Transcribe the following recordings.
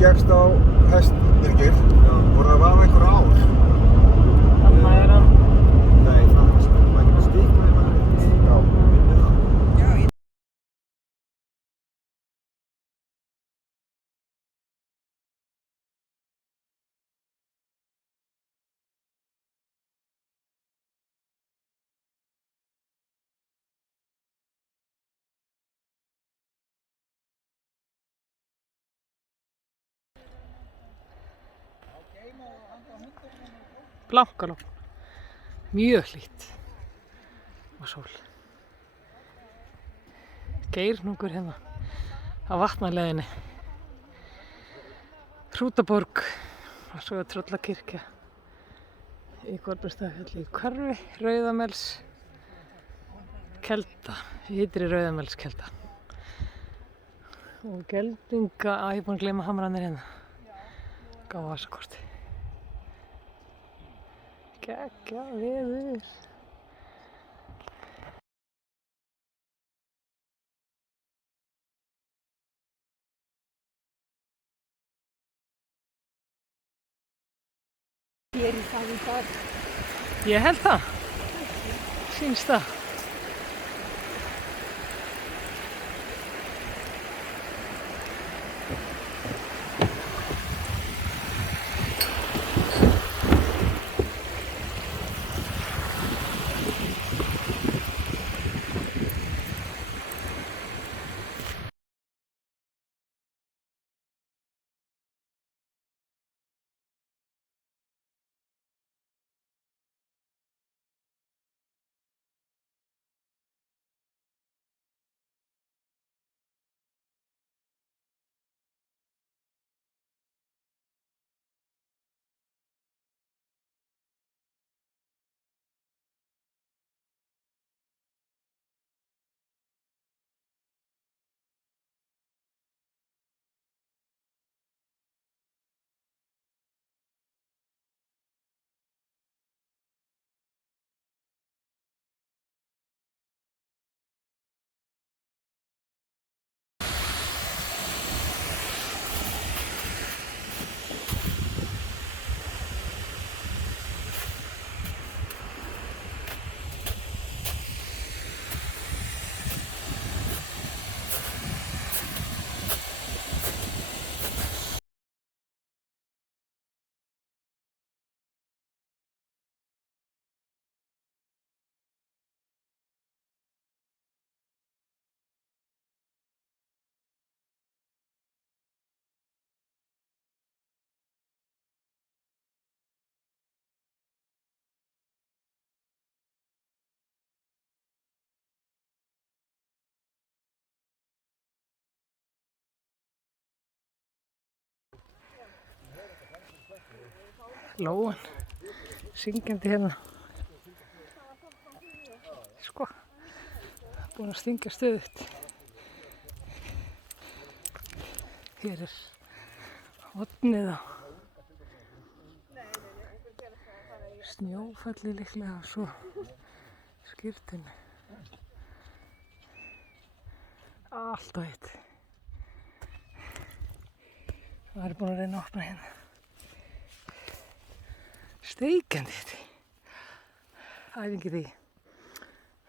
gekkst á hest, Birgir, voru það var einhver ár. Þarna hann. Nei, það var ekki stík með það. Já, myndi það. Blankalón. Mjög hlýtt. Og sól. Geirhnúkur hérna á vatnaleðinni. Hrútaborg og svo er Tröllakirkja í Kolbeinsstaðafjalli í Hverfi, Rauðamels kelda, ytri Rauðamels kelda. Og geldinga, ég er búin að gleyma hamrarnir hérna. Gáfasakorti. Geggjað veður. Ég það í dag. Ég held það. Sýnst það. Lóan, syngjandi hérna. Sko, búin að stingja stöðugt. Hér er hornið á snjófalli líklega og svo skyrtunni. Allt og eitt. Það er búin að reyna að opna hérna. Steikjandi þetta. Æfingi því.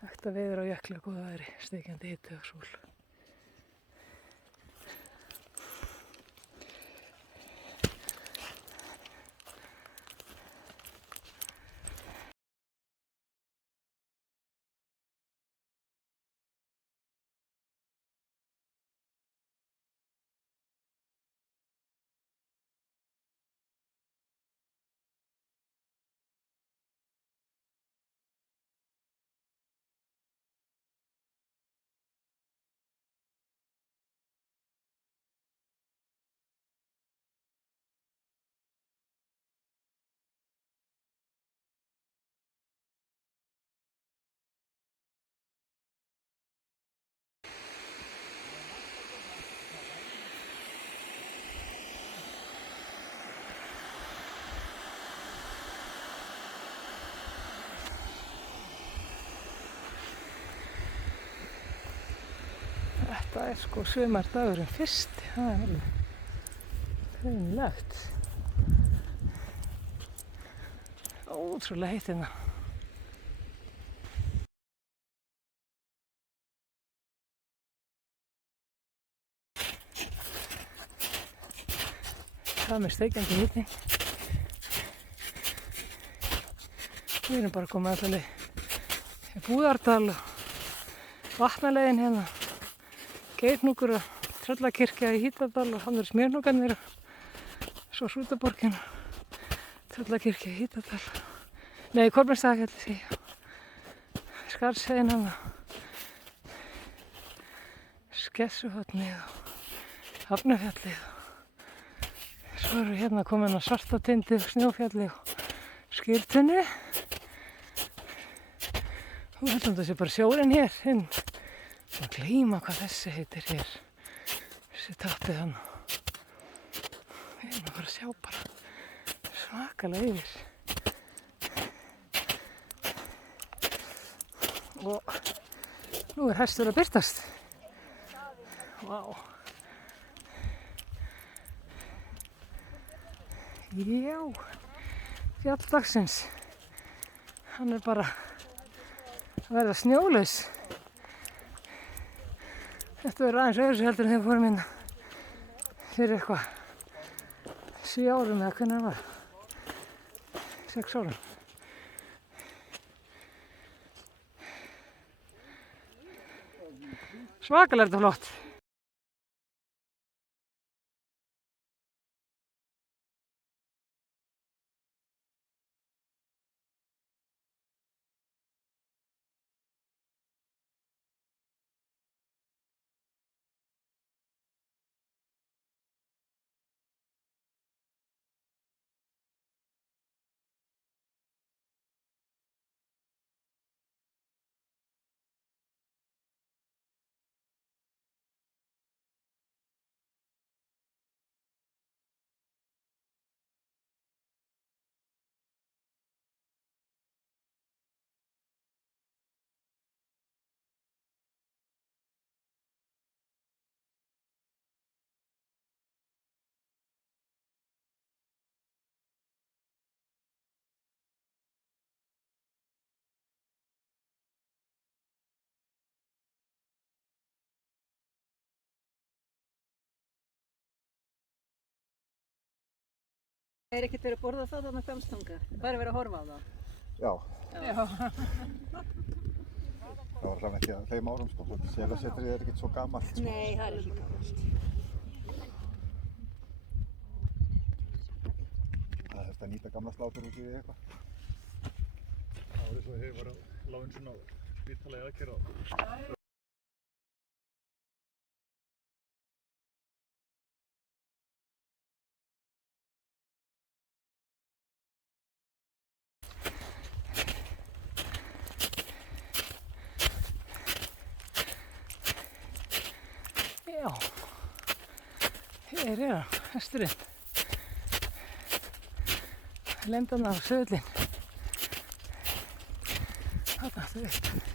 Þetta veður á jökli og góða veðri. Steikjandi hiti og sól. Þetta er sko sumardagurinn fyrsti, það er alveg Finnlegt. Ótrúlega heitt hérna. Það með steikjandi hiti. Við erum bara komið alltaf í Búðardal og vatnaleiðin hérna. Geirhnúkur og Tröllakirkja í Hítardal og hann Smjörhnúkarnir og svo Hrútaborgin og Tröllakirkja í Hítardal. Nei, Kolbeinsstaðafjalli sé ég. Skarðsheiðin hann og Skessuhotnið og Hafnarfjallið. Svo erum við hérna komin á Svartatindið og Snjófjalli og Skyrtunni. Nú heldum þetta sé bara sjórinn hér inn. Að gleyma hvað þessi heitir hér. Þessi tappið hann. Við erum að fara að sjá bara svakalega yfir. Og nú er hestur að birtast. Vá. Já, fjall dagsins. Hann er bara að verða snjólaus. Þetta verður aðeins öðruvísi heldur en þegar við fórum hérna fyrir eitthvað 7 árum eða hvernig það var. 6 árum. Svakalega er þetta flott. Það er ekkert verið að borða það þarna Hvammstanga, bara verið að horfa á það. Já, Já. það var samt ekki að þeim árum sko. Selasetrið er ekkert svo gamalt sko. Nei, það er ekki gammalt. Það er þetta að nýta gamla sláturhúsið eða eitthvað. Það var eins og hefur verið láginn svona spítalega aðgerð á. Já, hér er hann, hesturinn. Lendan á söðlinn. Þarna aftur upp.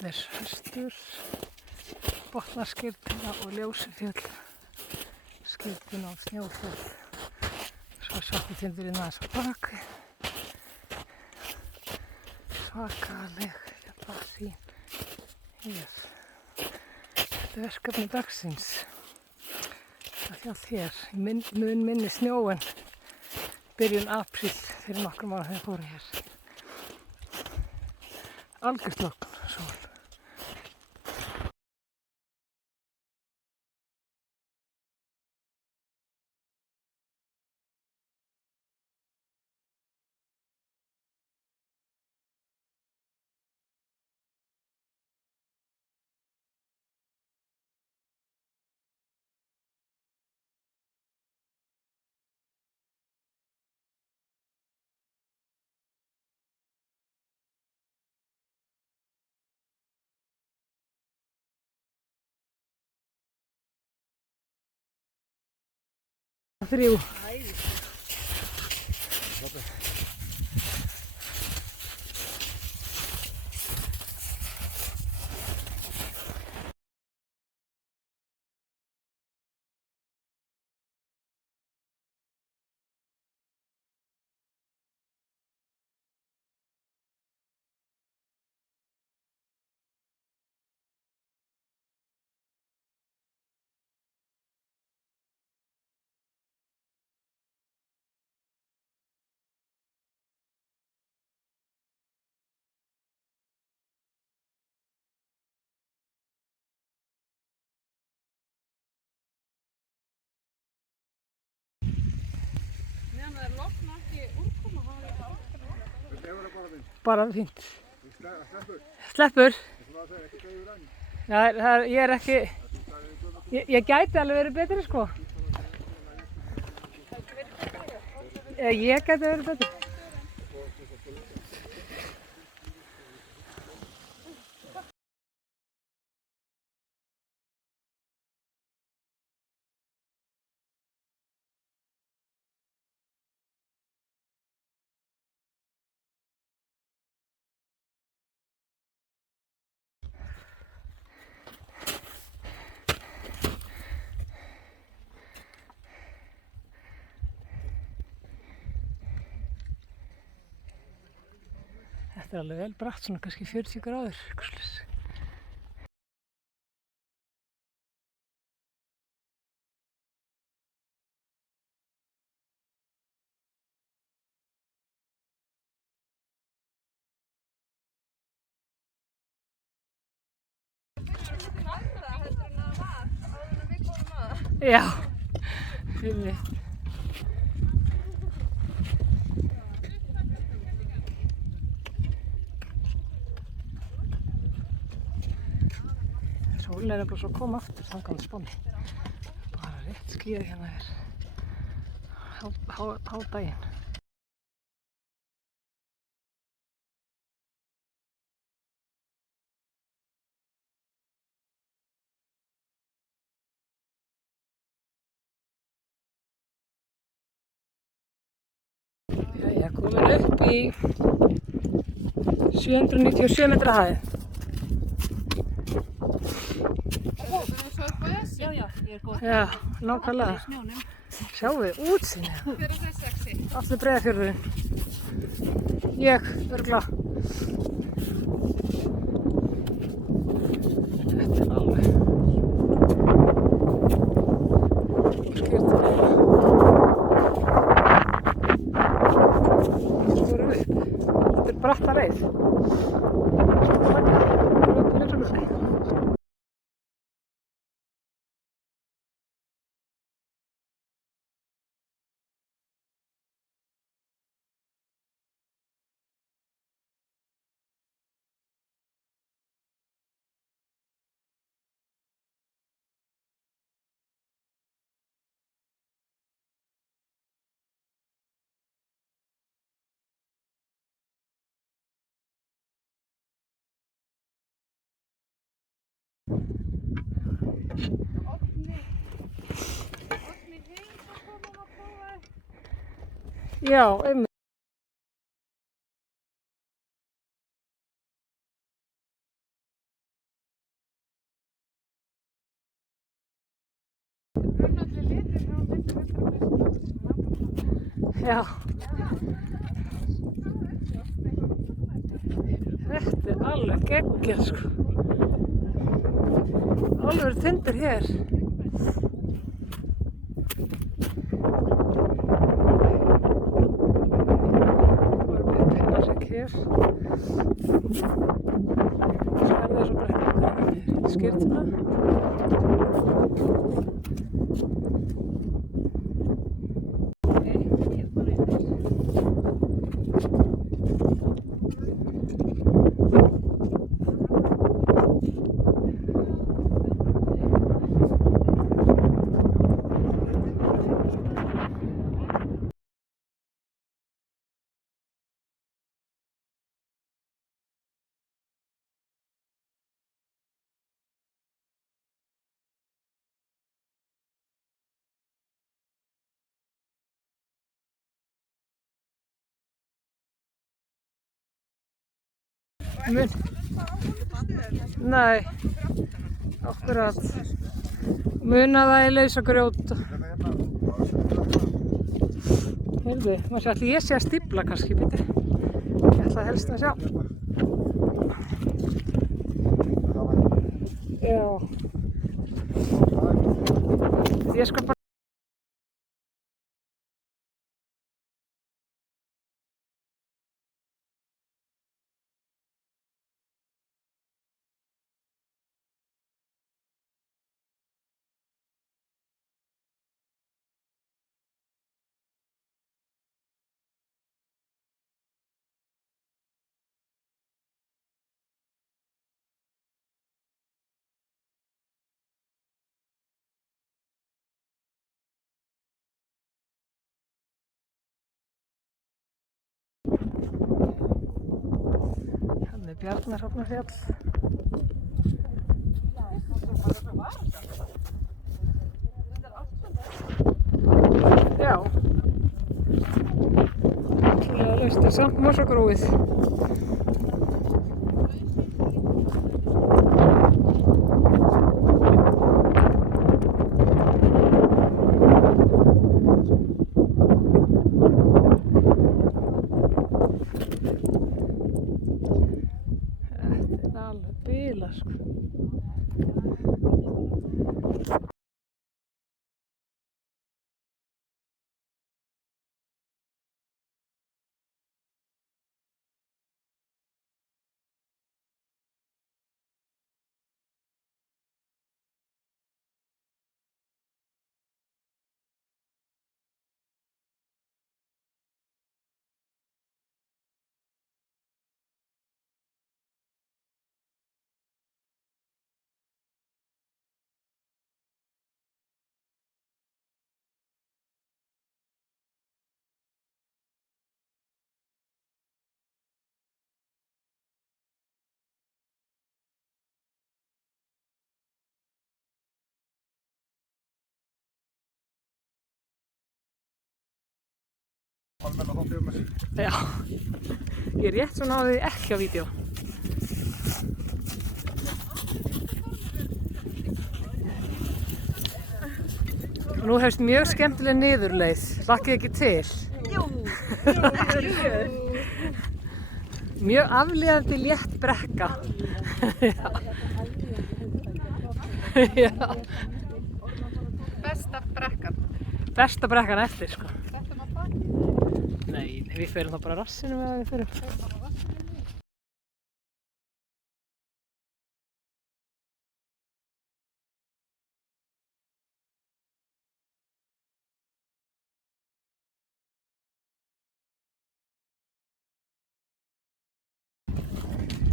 Þetta er Hestur, Botnaskyrna og Ljósufjöll, Skyrna og Snjófjöll. Svo Svartitindurinn aðeins á bak. Svakaleg fjallasýn hér. Þetta er verkefni dagsins. Það fjall hér, mun minni snjó en byrjun apríl fyrir nokkrum ára þegar fórum hér. Algjört logn, sól. Þrjú. Bara fínt. Sleppur? Ég er ekki, ég gæti alveg verið betri sko. Ég gæti verið betri. Þetta er alveg vel bratt, svona kannski 40 gráður, eitthvað svoleiðis. Já, einmitt. Sólin er bara svo að koma aftur þangað á Spáni. Bara rétt skýjað hérna á daginn. Jæja, komin upp í 797 metra hæð. Já, ég er góð. Já, nákvæmlega. Sjáum við útsýnið. Hver er það sexy? Aftur Breiðafjörðurinn. Ég, örugglega. Þetta er alveg skýrt. Svo erum við upp. Þetta er bratta leið. Já, einmitt. Já. Þetta er alveg geggjað, sko. Alveg tindur hér. Fórum upp Pinnarrygg hér. Skarðið svo brekka skyrtuna. Nei, akkurat. Muna það í lausagrjót. Heyrðu, maður ætli ég sé að stífla kannski, býti. Ég ætla helst að sjá. Já. Ég skal bara... Hann er Bjarnarhafnarfjall. Já. Ótrúlega laust er samt morsagróið. Þetta er alveg bilað, sko. Almenna þáttið með sig. Já. Ég er rétt svona á því ekki á vídeo. Nú hefst mjög skemmtileg niðurleið. Hlakkið ekki til? Jú. Mjög aflíðandi létt brekka. Já. Já. Besta brekkan. Besta brekkan eftir, sko. Þetta maður baki. Nei, við ferum þá bara rassinu með að við ferum.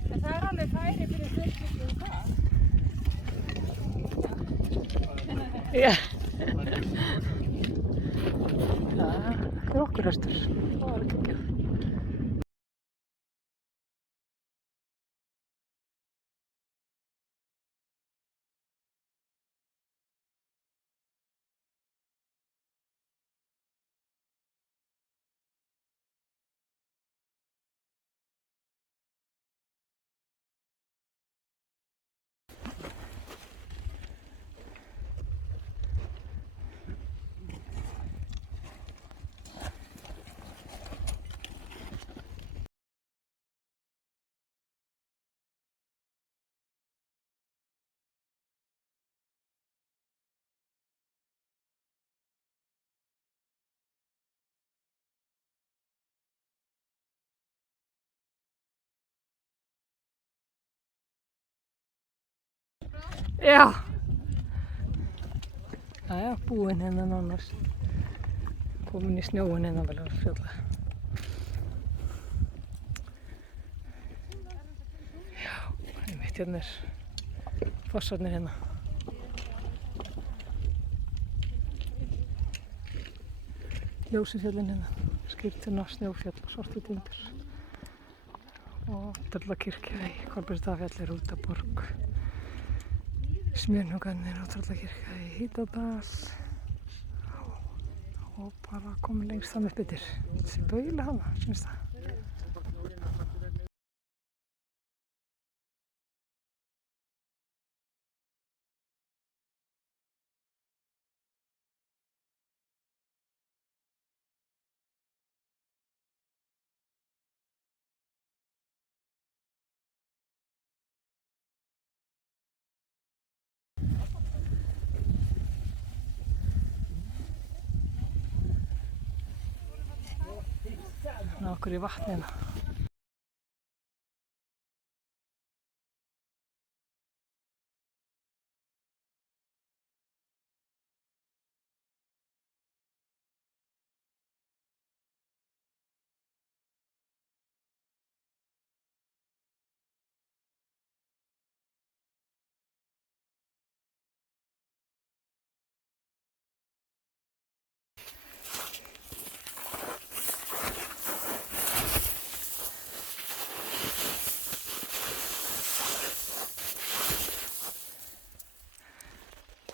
En það er alveg færi fyrir fjölskyldu í dag. Já. Það er okkur höstur. Það var ekki ekki. Já. Jæja, búin hérna nánast. Komin í snjóin hérna vel á fjölla. Já, einmitt hérna fossarnir hérna. Ljósufjöllin hérna. Skýrtuna, Snjófjall og Svartitindur. Og Tröllakirkja í Kolbeinsstaðafjalli, Rútaborg. Smjörhnúkarnir og Tröllakirkja í Hítardal. Og bara komin lengst þannig upp yfir. Þessi baula hana, finnst það. Ná okkur í vatnina.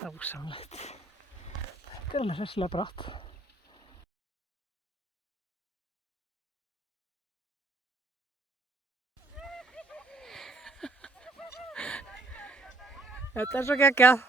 Dásamlegt. Þetta alveg hressilega bratt. Þetta svo geggjað.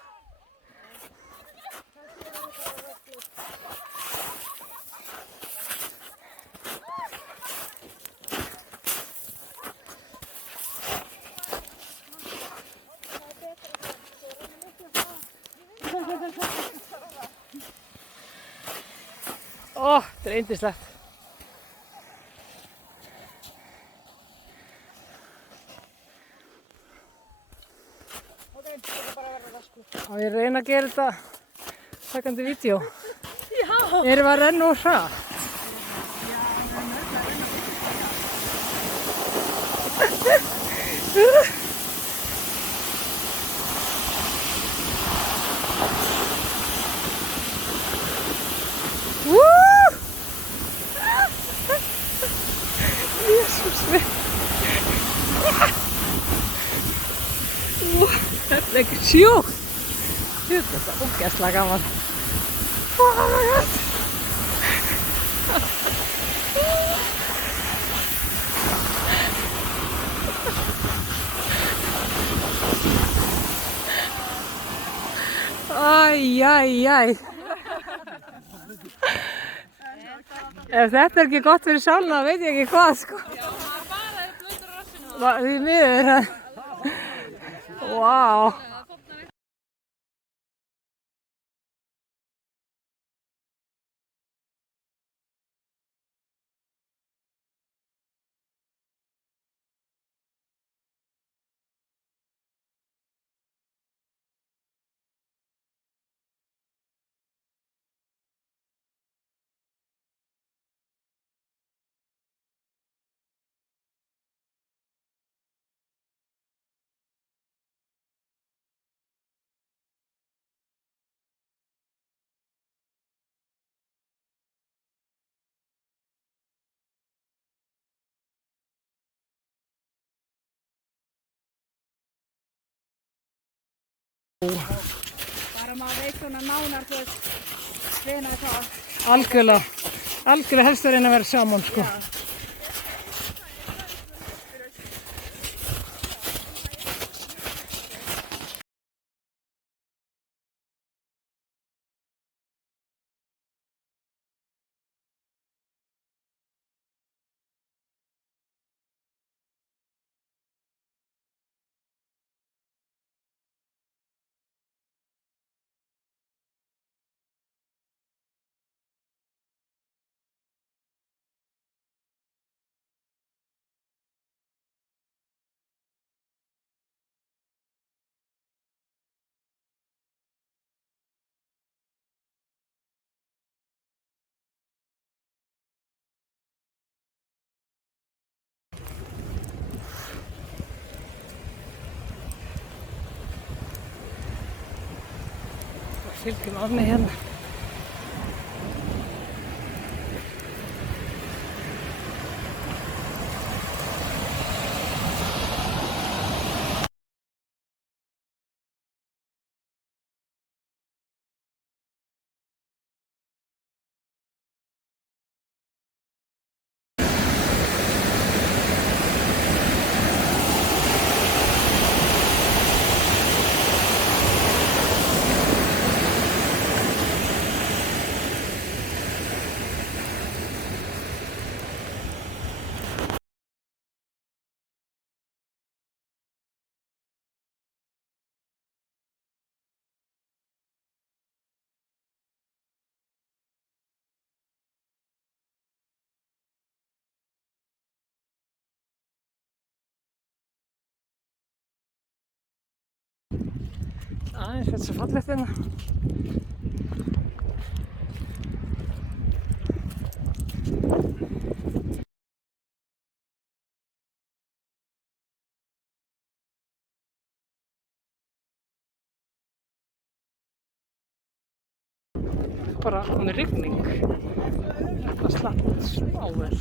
Þetta yndislegt. Á ég reyna að gera þetta takandi vídeo. Já. Erum við að renna úr hratt? Þetta er ekki sjúkt. Þetta er ógeðslega gaman. Oh my god. Æ. Ef þetta er ekki gott fyrir sálina, veit ég ekki hvað, sko. Því miður. Vá. Bara maður veit svona nánar þú veist hvenær það. Algjörlega helst að reyna að vera saman, sko. Já. Fylgjum ánni hérna. Aðeins þetta er svo fallegt hérna. Bara með rigning. Þetta slapp smá vel.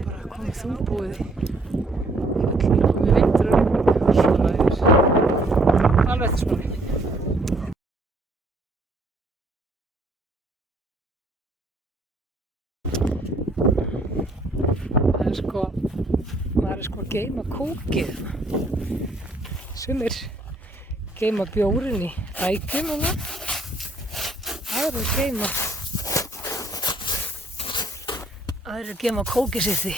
Bara komið þungbúið í fjöllinu, komið vindur og rigning. Svona er alveg þetta smá. Maður er sko að geyma kókið. Sumir geyma bjórinn í rækjum og það. Aðrir geyma kókið sitt í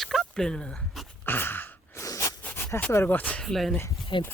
skaflinu með það. Þetta verður gott leiðinni heim.